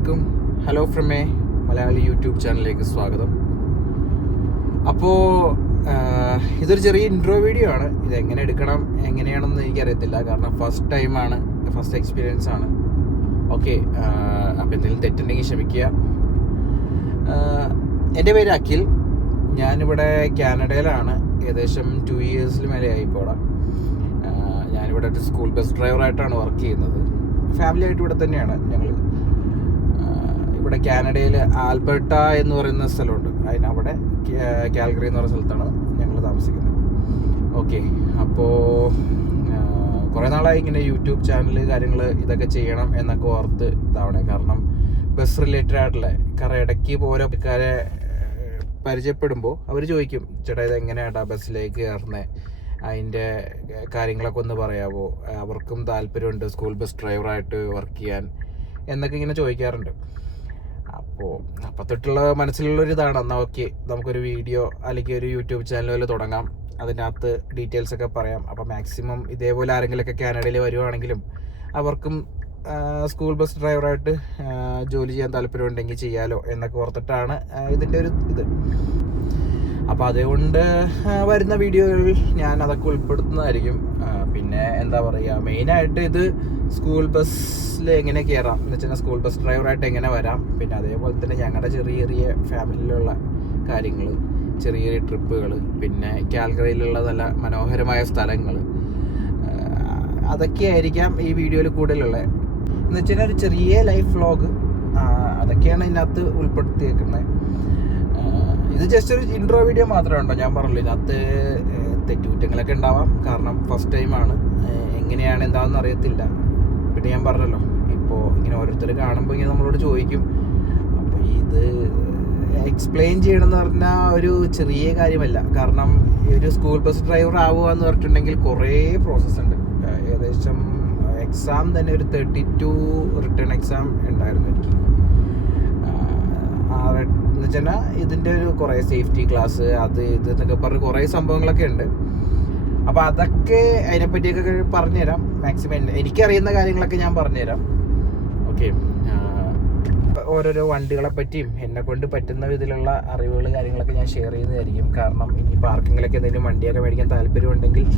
എല്ലാവർക്കും hello from A Malayali YouTube ചാനലിലേക്ക് സ്വാഗതം. അപ്പോൾ ഇതൊരു ചെറിയ ഇൻട്രോ വീഡിയോ ആണ്. ഇതെങ്ങനെ എടുക്കണം എങ്ങനെയാണെന്ന് എനിക്കറിയത്തില്ല, കാരണം ഫസ്റ്റ് എക്സ്പീരിയൻസ് ആണ്. ഓക്കെ, അപ്പോൾ എന്തെങ്കിലും തെറ്റുണ്ടെങ്കിൽ ക്ഷമിക്കുക. എൻ്റെ പേര് അഖിൽ. ഞാനിവിടെ കാനഡയിലാണ്. ഏകദേശം 2 years മേലെയായി ഇപ്പോൾ. ഞാനിവിടെ ഒരു സ്കൂൾ ബസ് ഡ്രൈവറായിട്ടാണ് വർക്ക് ചെയ്യുന്നത്. ഫാമിലി ആയിട്ട് ഇവിടെ തന്നെയാണ് ഞങ്ങൾ. ഇവിടെ കാനഡയിൽ ആൽബർട്ട എന്ന് പറയുന്ന സ്ഥലമുണ്ട്, അവിടെ കാൽഗറി എന്ന് പറയുന്ന സ്ഥലത്താണ് ഞങ്ങൾ താമസിക്കുന്നത്. ഓക്കെ, അപ്പോൾ കുറേ നാളായി ഇങ്ങനെ യൂട്യൂബ് ചാനൽ കാര്യങ്ങൾ ഇതൊക്കെ ചെയ്യണം എന്നൊക്കെ ഓർത്ത് ഇതാവണേ. കാരണം ബസ് റിലേറ്റഡ് ആയിട്ടുള്ള ഇടയ്ക്ക് ഓരോ ആൾക്കാരെ പരിചയപ്പെടുമ്പോൾ അവർ ചോദിക്കും, ചേട്ടാ ഇത് എങ്ങനെയാട്ടാ ബസ്സിലേക്ക് കയറുന്നത്, അതിൻ്റെ കാര്യങ്ങളൊക്കെ ഒന്ന് പറയാമോ, അവർക്കും താല്പര്യമുണ്ട് സ്കൂൾ ബസ് ഡ്രൈവറായിട്ട് വർക്ക് ചെയ്യാൻ എന്നൊക്കെ ഇങ്ങനെ ചോദിക്കാറുണ്ട്. അപ്പോൾ തൊട്ടുള്ള മനസ്സിലുള്ളൊരിതാണ്, എന്നാൽ ഓക്കെ നമുക്കൊരു വീഡിയോ അല്ലെങ്കിൽ ഒരു യൂട്യൂബ് ചാനൽ പോലെ തുടങ്ങാം, അതിനകത്ത് ഡീറ്റെയിൽസ് ഒക്കെ പറയാം. അപ്പോൾ മാക്സിമം ഇതേപോലെ ആരെങ്കിലുമൊക്കെ കാനഡയിൽ വരുവാണെങ്കിലും അവർക്കും സ്കൂൾ ബസ് ഡ്രൈവറായിട്ട് ജോലി ചെയ്യാൻ താല്പര്യമുണ്ടെങ്കിൽ ചെയ്യാലോ എന്നൊക്കെ ഓർത്തിട്ടാണ് ഇതിൻ്റെ ഒരു ഇത്. അപ്പോൾ അതുകൊണ്ട് വരുന്ന വീഡിയോകളിൽ ഞാൻ അതൊക്കെ ഉൾപ്പെടുത്തുന്നതായിരിക്കും. പിന്നെ എന്താ പറയുക, മെയിനായിട്ട് ഇത് സ്കൂൾ ബസ്സിൽ എങ്ങനെ കയറാം എന്ന് വെച്ചാൽ സ്കൂൾ ബസ് ഡ്രൈവറായിട്ട് എങ്ങനെ വരാം, പിന്നെ അതേപോലെ തന്നെ ഞങ്ങളുടെ ചെറിയ ചെറിയ ഫാമിലിയിലുള്ള കാര്യങ്ങൾ, ചെറിയ ചെറിയ ട്രിപ്പുകൾ, പിന്നെ കാൽഗറിയിലുള്ള നല്ല മനോഹരമായ സ്ഥലങ്ങൾ, അതൊക്കെയായിരിക്കാം ഈ വീഡിയോയിൽ കൂടുതലുള്ളത്. എന്ന് വെച്ചാൽ ഒരു ചെറിയ ലൈഫ് വ്ളോഗ്, അതൊക്കെയാണ് ഇതിനകത്ത് ഉൾപ്പെടുത്തിയേക്കുന്നത്. ഇത് ജസ്റ്റ് ഒരു ഇൻട്രോ വീഡിയോ മാത്രമേ ഉണ്ടോ. ഞാൻ പറഞ്ഞില്ല, ഇതിനകത്ത് തെറ്റുകുറ്റങ്ങളൊക്കെ ഉണ്ടാവാം, കാരണം ഫസ്റ്റ് ടൈമാണ്, എങ്ങനെയാണ് എന്താണെന്ന് അറിയത്തില്ല. പിന്നെ ഞാൻ പറഞ്ഞല്ലോ, ഇപ്പോൾ ഇങ്ങനെ ഓരോരുത്തർ കാണുമ്പോൾ ഇങ്ങനെ നമ്മളോട് ചോദിക്കും. അപ്പോൾ ഇത് എക്സ്പ്ലെയിൻ ചെയ്യണമെന്ന് പറഞ്ഞാൽ ഒരു ചെറിയ കാര്യമല്ല. കാരണം ഒരു സ്കൂൾ ബസ് ഡ്രൈവർ ആവുക എന്ന് പറഞ്ഞിട്ടുണ്ടെങ്കിൽ കുറേ പ്രോസസ്സ് ഉണ്ട്. ഏകദേശം എക്സാം തന്നെ ഒരു 32 റിട്ടേൺ എക്സാം ഉണ്ടായിരുന്നു എനിക്ക്. എന്ന് വെച്ചാൽ ഇതിൻ്റെ ഒരു കുറേ സേഫ്റ്റി ക്ലാസ്, അത് ഇത് എന്നൊക്കെ പറഞ്ഞ് കുറേ സംഭവങ്ങളൊക്കെ ഉണ്ട്. അപ്പോൾ അതൊക്കെ അതിനെപ്പറ്റിയൊക്കെ പറഞ്ഞുതരാം. മാക്സിമം എനിക്കറിയുന്ന കാര്യങ്ങളൊക്കെ ഞാൻ പറഞ്ഞുതരാം. ഓക്കെ, ഓരോരോ വണ്ടികളെ പറ്റിയും എന്നെ കൊണ്ട് പറ്റുന്ന വിധത്തിലുള്ള അറിവുകൾ കാര്യങ്ങളൊക്കെ ഞാൻ ഷെയർ ചെയ്യുന്നതായിരിക്കും. കാരണം ഇനി പാർക്കിങ്ങിലൊക്കെ എന്തെങ്കിലും വണ്ടിയൊക്കെ മേടിക്കാൻ താല്പര്യമുണ്ടെങ്കിൽ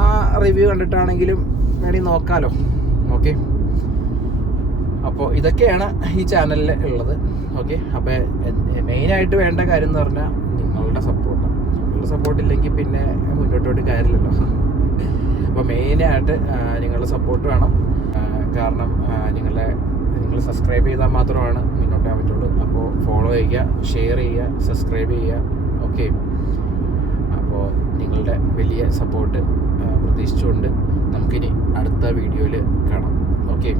ആ റിവ്യൂ കണ്ടിട്ടാണെങ്കിലും വേണമെങ്കിൽ നോക്കാമല്ലോ. ഓക്കെ, അപ്പോൾ ഇതൊക്കെയാണ് ഈ ചാനലിൽ ഉള്ളത്. ഓക്കെ, അപ്പോൾ മെയിനായിട്ട് വേണ്ട കാര്യം എന്ന് പറഞ്ഞാൽ നിങ്ങളുടെ സപ്പോർട്ടാണ്. നിങ്ങളുടെ സപ്പോർട്ട് ഇല്ലെങ്കിൽ പിന്നെ മുന്നോട്ടോട്ട് കാര്യമില്ലല്ലോ. അപ്പോൾ മെയിനായിട്ട് നിങ്ങളുടെ സപ്പോർട്ട് വേണം. കാരണം നിങ്ങൾ സബ്സ്ക്രൈബ് ചെയ്താൽ മാത്രമാണ് മുന്നോട്ട് പോകാൻ പറ്റുള്ളൂ. അപ്പോൾ ഫോളോ ചെയ്യുക, ഷെയർ ചെയ്യുക, സബ്സ്ക്രൈബ് ചെയ്യുക. ഓക്കെ, അപ്പോൾ നിങ്ങളുടെ വലിയ സപ്പോർട്ട് പ്രതീക്ഷിച്ചുകൊണ്ട് നമുക്കിനി അടുത്ത വീഡിയോയിൽ കാണാം. ഓക്കെ.